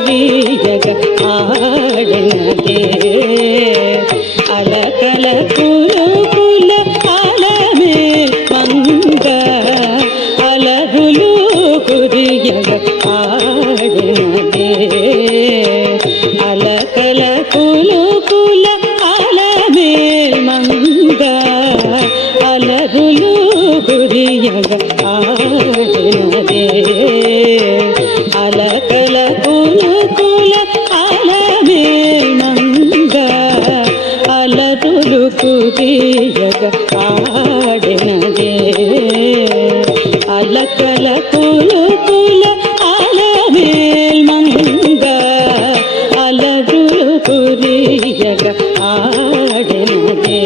ಕುರಿಯಗ ಆಡಿನದೆ ಅಲಕಲ ಕುಲು ಕುಲ ಅಲಮೇ ಮಂಗ ಅಲಗುಲು ಕುರಿಯಗ ಆಡಿನದೆ ಅಲಕಲ ಕುಲು ಕುಲ ಅಲಮೇ ಮಂಗ ಅಲಗುಲು ಕುರಿಯಗ ಆಡಿನದೆ ಅಲಕಲ ಕುಲು ಕುಲ ಅಲಮೇ ಮಂಗ ಅಲರುಲು ಕುರಿಯಗ ಆಡಿನದೆ ಅಲಕಲ ಕುಲು ಕುಲ ಅಲಮೇ ಮಂಗ ಅಲರುಲು ಕುರಿಯಗ ಆಡಿನದೆ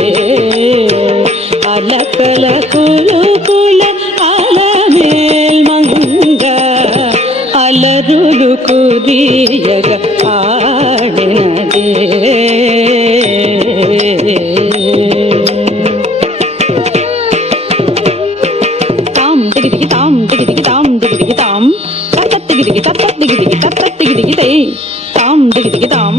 ಅಲಕಲ ಕುಲು ಕುಲ ಅಲಮೇ ಮಂಗ ಅಲರುಲು ಕುರಿಯಗ ಆಡಿನದೆ ತಾಂ ದಿಗಿದಿಗಿ ತಾಂ ದಿಗಿದಿಗಿ ತಾಂ ದಿಗಿದಿಗಿ ತಾಂ ತತ್ತತ್ ದಿಗಿದಿಗಿ ತತ್ತತ್ ದಿಗಿದಿಗಿ ತತ್ತತ್ ದಿಗಿದಿಗಿ ತೈ ತಾಂ ದಿಗಿದಿಗಿ ತಾಂ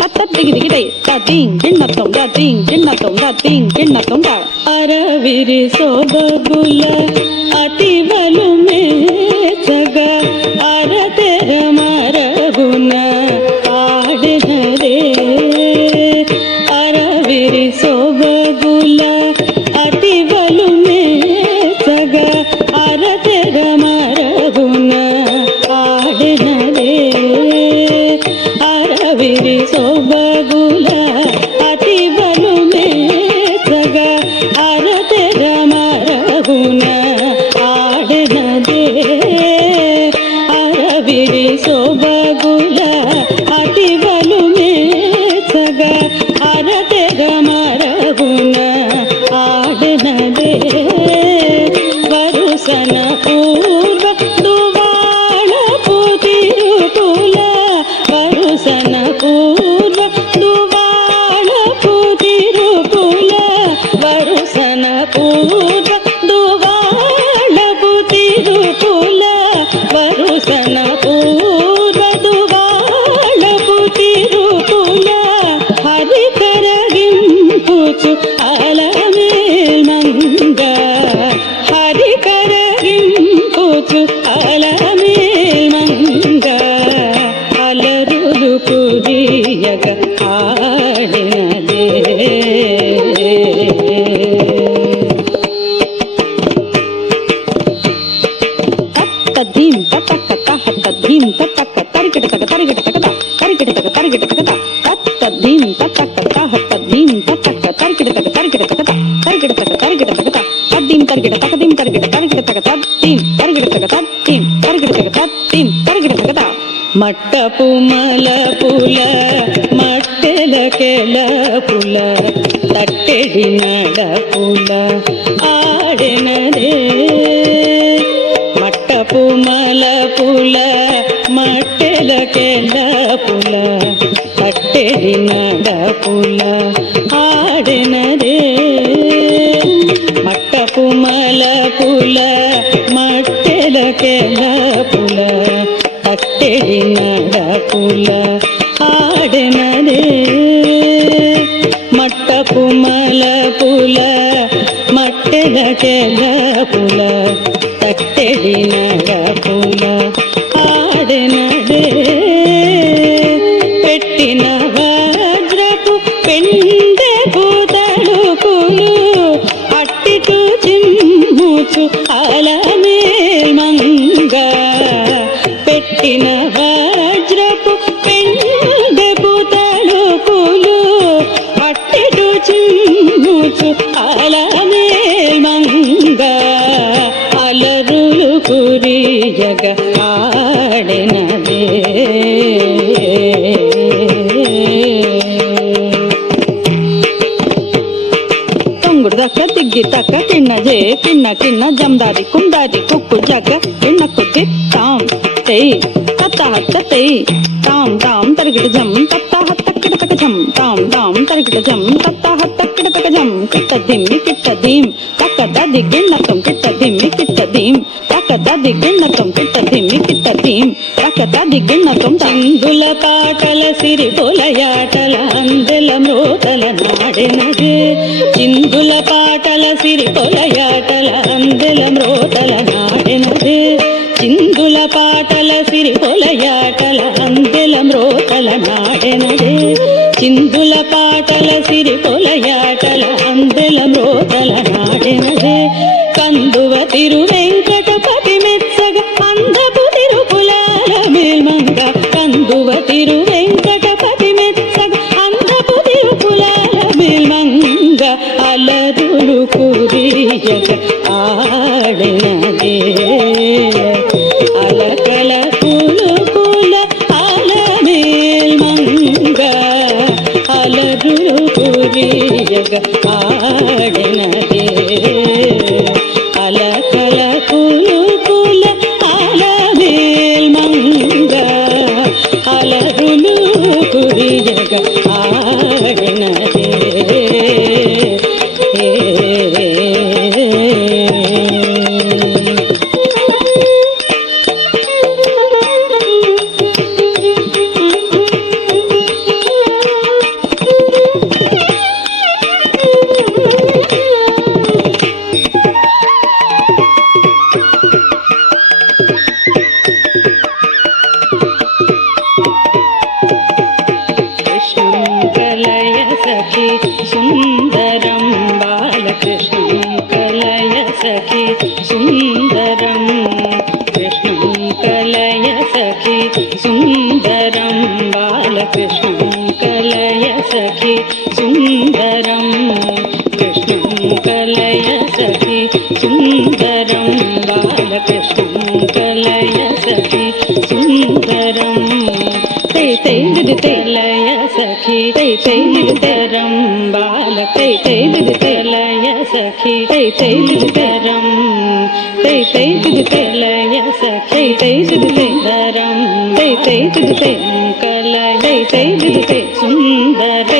ತತ್ತತ್ ದಿಗಿದಿಗಿ ತೈ ತತಿಂ ಕಿಣ್ಣತ್ತಂ ತತಿಂ ಕಿಣ್ಣತ್ತಂ ತತಿಂ ಕಿಣ್ಣತ್ತಂ ತ ಅರವಿರಿ ಸೋಬಗುಲ ಅತಿವಲು ಮೇಸಗ ಅರತೆರ ಮರಗುನ ಆಡಿನರೆ ಅರವಿರಿ ಸೋಬಗುಲ ಅತಿವಲು ಮೇಸಗ ಅರತೆರ ಮರಗುನ ಆಡಿನರೆ ಅರವಿರಿ ಸೋಬಗುಲ ಅತಿವಲು ಮೇಸಗ ಅರತೆರ ಮರಗುನ ಆಡಿನದೆ ಅರವಿರಿ ಸೊಬಗುಲ ಅತಿವಲು ಮೇಸಗ ಅರತೆರ ಮರಗುನ ಆಡಿನದೆ ವರುಸನ ಪೂರ್ವ ದುವಾಳ ಪುತಿರುಕುಲ ವರುಸನ ಪೂರ್ವ ದುವಾಳ ಪುತಿರುಕುಲ ವರುಸನ ಪೂರ್ವ ದುವಾಳ ಪುತಿರುಕುಲ ವರುಸನ ಪೂರ್ವ ದುವಾಳ ಪುತಿರುಕುಲ ಹರಿಕರಗಿಂಪುಚು ಅಲಮೇ ಮಂಗ ಹರಿಕರಗಿಂಪುಚು ಅಲಮೇ ಮಂಗ ಅಲರುಲು ಕುರಿಯಗ ಆಡಿನದೆ ತದ್ದೀಂ ತತಕ್ಕ ತಹತ್ತ ಧೀಂ ತತಕ್ಕ ತರಿಕಿಟತಕ ತರಿಕಿಟತಕ ತರಿಕಿಟತಕ ತರಿಕಿಟತಕ ತದ್ದೀಂ ತತಕ್ಕ ತಹತ್ತ ಧೀಂ ತತಕ್ಕ ತರಿಕಿಟತಕ ತರಿಕಿಟತಕ ತರಿಕಿಟತಕ ತರಿಕಿಟತಕ ತದ್ದೀಂ ತರಿಕಿಟತಕ ಧೀಂ ತರಿಕಿಟ ತರಿಕಿಟತಕ ತದ್ದೀಂ ತರಿಕಿಟತಕ ತದ್ದೀಂ ತರಿಕಿಟತಕ ತದ್ದೀಂ ತರಿಕಿಟತಕ ಮಟ್ಟಪು ಮಲಪುಲ ಮಟ್ಟೆಲ ಕೆಲ ಪುಲ ತಟ್ಟೆಡಿ ನಡಪುಲ ಆಡೆನದೆ ಮಟ್ಟಪು ಮಲಪುಲ ಮಟ್ಟೆಲ ಕೆಲ ಪುಲ ತಟ್ಟೆಡಿ ನಡಪುಲ ಆಡೆನದೆ ಮಟ್ಟಪು ಮಲಪುಲ ಮಟ್ಟೆಲ ಕೆಲ ಪುಲ ತಟ್ಟೆಡಿ ನಡಪುಲ ಆಡೆನದೆ ಮಟ್ಟಪು ಮಲಪುಲ ಮಟ್ಟೆಲ ಕೆಲ ಪುಲ ತಟ್ಟೆಡಿ ನಡಪುಲ ಆಡೆನದೆ ಪೆಟ್ಟಿನ ವಜ್ರಪು ಪೆಂಡೆ ಪುತಳುಕುಲು ಅಟ್ಟಿಟು ಚಿಮ್ಮುಚು ಅಲಮೇ ಮಂಗ ಪೆಟ್ಟಿನ ವಜ್ರಪು ಪೆಂಡೆ ಪುತಳುಕುಲು ಅಟ್ಟಿಟು ಚಿಮ್ಮುಚು ಅಲಮೇ ಮಂಗ ಅಲರುಲು ಕುರಿಯಗ ಆಡಿನದೆ ತೊಂಗುಡ್ದಕ್ಕ ತಿಗ್ಗಿ ತಕ್ಕ ಕಿಣ್ಣ ಜೇ ಕಿಣ್ಣ ಕಿಣ್ಣ ಜಮದಾರಿ ಕುಂದಾರಿ ಕುಕ್ಕು ಜಗ ಕಿಣ್ಣ ಕುದ್ದಿ ತಾಂ ತೈ ತತ್ತ ಹತ್ತ ತೈ ತಾಂ ತಾಂ ತರಗಿಡ ಜಮ್ ತತ್ತ ಹತ್ತ ಕಿಡತಕ ಜಮ್ ತಾಂ ತಾಂ ತರಗಿಡ ಜಮ್ ತತ್ತ ಹತ್ತ ಕಿಡತಕ ಜಮ್ ಕಿಟ್ಟ ದಿಮ್ಮಿ ಕಿಟ್ಟ ದೀಂ ತಕ್ಕ ದದಿ ಗಿಣ್ಣತ್ತಂ ಕಿಟ್ಟ ದಿಮ್ಮಿ ಕಿಟ್ಟ ದೀಂ ತಕ್ಕ తకత దిగ్గిణతం కిట్ట ధిమ్మి కిట్ట ధీం తకత దిగ్గిణతం చిందుల పాటల సిరి పొలయాటల అందెల మ్రోతల నాడెనదే చిందుల పాటల సిరి పొలయాటల అందెల మ్రోతల నాడెనదే చిందుల పాటల సిరి పొలయాటల అందెల మ్రోతల నాడెనదే చిందుల పాటల సిరి పొలయాటల అందెల మ్రోతల నాడెనదే కందువ తిరువెంకటపతి మెచ్చగ అందపు తిరుపులాల మేల్మంగ కందువ తిరువెంకటపతి మెచ్చగ అందపు తిరుపులాల మేల్మంగ అలరులు కురియగ ఆడినదే అలకల కులుకుల అలమేల్మంగ అలరులు కురియగ ఆడినదే అలకల కులుకుల అలమేల్మంగ అలరులు కురియగ ఆడినదే సుందరం బాలకృష్ణం కలయ సఖి సుందరం కృష్ణం కలయ సఖి సుందరం బాలకృష్ణం కలయ సఖి సుందరం కృష్ణం కలయ సఖి సుందరం బాలకృష్ణం కలయ సఖి సుందరం లయ సఖి సుందరం బాలకృష్ణం లయ సఖి సుందరం లయ సఖి సుందరం కలయ సుందర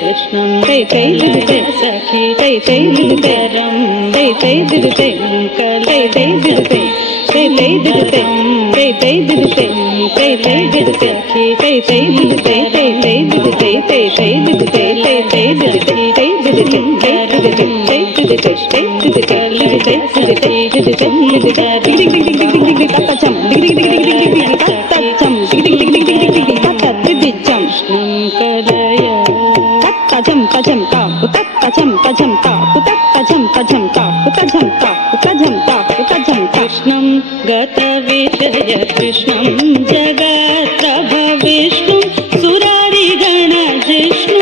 కృష్ణం లయ సఖి సుందరం కలయ కృష్ణం గత విషయ కృష్ణం జగత్ప్రభ విష్ణు సురారి గణ జిష్ణు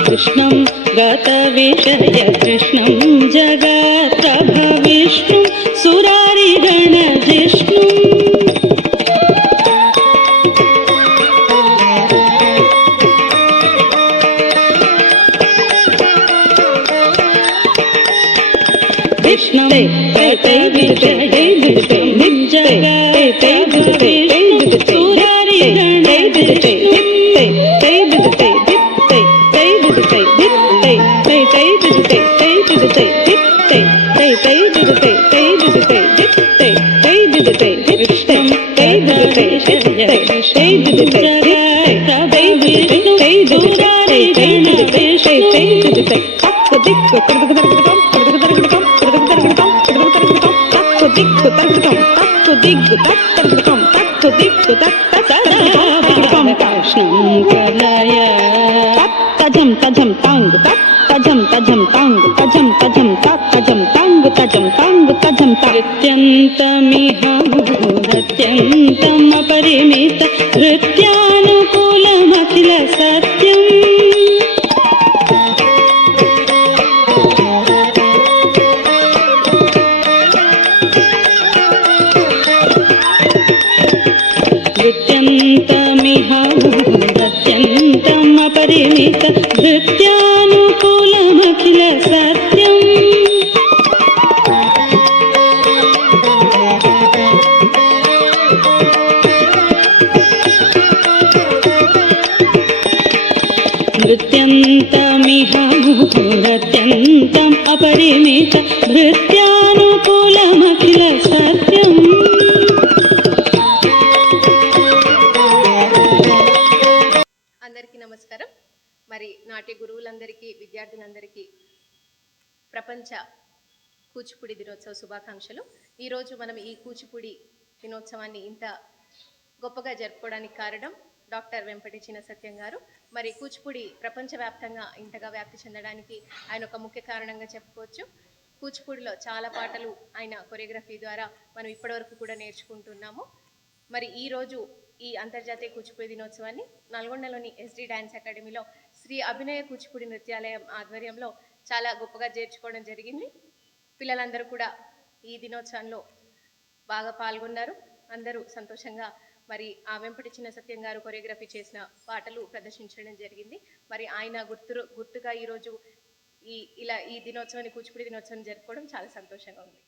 కృష్ణం గత విషయ కృష్ణం జగత్ప్రభ విష్ణు సురారి గణ జిష్ణు కృష్ణం గత విషయ జగత్ప్రభ విష్ణు సురారి గణ జిష్ణు తజం తజం తాంగ్ తజం తజం తాంగ్ తజం తజం తజం తాంగ్ తజం తాంగ్ తజం అత్యంతమిహ అత్యంతమపరిమిత నృత్యానుకూలమఖిల సత్యం అత్యంతమిహ అత్యంతమపరిమిత నృత్యానుకూలమఖిల సత్యం నృత్యంతమిహ ముహురత్యంతం అపరిమిత భృత్యానుకూలమఖిల సత్యం. అందరికీ నమస్కారం. మరి నాట్య గురువులందరికీ, విద్యార్థులందరికీ ప్రపంచ కూచిపూడి దినోత్సవ శుభాకాంక్షలు. ఈరోజు మనం ఈ కూచిపూడి దినోత్సవాన్ని ఇంత గొప్పగా జరుపుకోవడానికి కారణం డాక్టర్ వెంపటి చిన సత్యం గారు. మరి కూచిపూడి ప్రపంచవ్యాప్తంగా ఇంతగా వ్యాప్తి చెందడానికి ఆయన ఒక ముఖ్య కారణంగా చెప్పుకోవచ్చు. కూచిపూడిలో చాలా పాటలు ఆయన కొరియోగ్రఫీ ద్వారా మనం ఇప్పటివరకు కూడా నేర్చుకుంటున్నాము. మరి ఈరోజు ఈ అంతర్జాతీయ కూచిపూడి దినోత్సవాన్ని నల్గొండలోని ఎస్డి డ్యాన్స్ అకాడమీలో శ్రీ అభినయ కూచిపూడి నృత్యాలయం ఆధ్వర్యంలో చాలా గొప్పగా చేర్చుకోవడం జరిగింది. పిల్లలందరూ కూడా ఈ దినోత్సవంలో బాగా పాల్గొన్నారు. అందరూ సంతోషంగా మరి ఆ వెంపటి చిన సత్యం గారు కొరియోగ్రఫీ చేసిన పాటలు ప్రదర్శించడం జరిగింది. మరి ఆయన గుర్తుగా ఈరోజు ఈ దినోత్సవాన్ని, కూచిపూడి దినోత్సవాన్ని జరుపుకోవడం చాలా సంతోషంగా ఉంది.